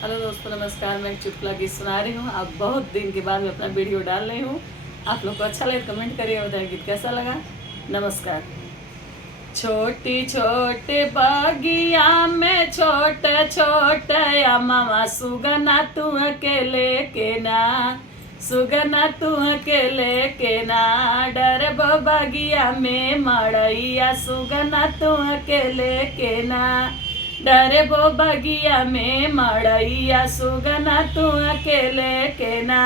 Hello दोस्तों, नमस्कार। मैं एक चुटकुला गीत सुना रही हूँ। अब बहुत दिन के बाद मैं अपना वीडियो डाल रही हूँ। आप लोग को अच्छा लगे कमेंट करिए, बताइए गीत कैसा लगा। नमस्कार। छोटी छोटी बगिया में छोटे छोटे अम्मा सुगना तू के लेके ना, सुगना तू के लेके ना, डर बगिया में मड़ैया सुगना तू के लेके ना, डरे वो बगिया में मड़ैया सुगना तू अकेले के ना,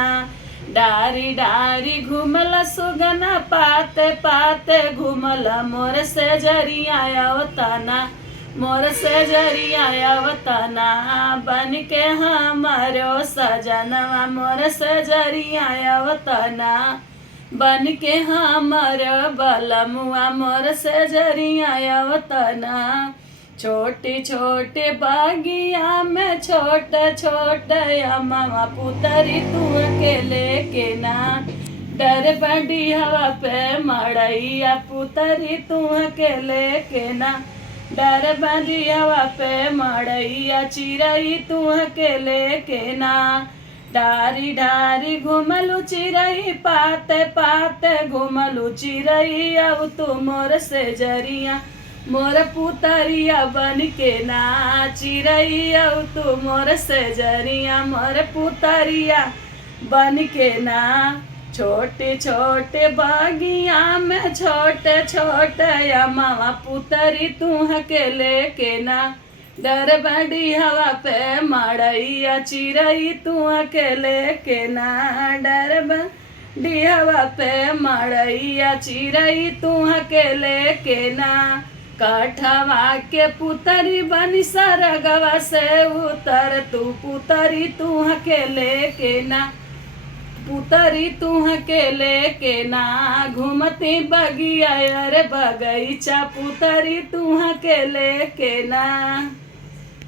डारी डारी घूमला सुगना पाते पाते घूमला मोर से जरिया तना, मोर से जरिया तना, बन के हमारो सजनवा मोर से जरिया तना, बन के हमर बलमुआ मोर से जरिया तना, छोटी छोटी बागिया में छोटे छोटे अम्मा पुतरी तू के लेके ना, डर बड़ी हवा पे मड़ैया पुतरी तू के लेके ना, डर बड़ी हवा पे मड़ैया चिड़ई तू के लेके ना, डारी डारी घुमलू चिड़ई पाते पाते घुमलू चिड़ई अब तू मोर से जरिया मोर पुतरिया बन के ना, चिड़ैया तू मोर से जरिया मोर पुतरिया बन के ना, छोटे छोटे बागिया में छोटे छोटे अम्मा पुतरी तू के लेके ना, डर बड़ी हवा पे मड़ैया चिड़ई तू के लेके ना, डर बड़ी हवा पे मड़ैया चिड़ई तू के लेके ना, काठवा के पुतरी बनी सरगवा से उतर तू पुतरी तू के लेके ना, पुतरी तू के लेके ना, घूमती बगिया अरे बगीचा पुतरी तू के लेके ना।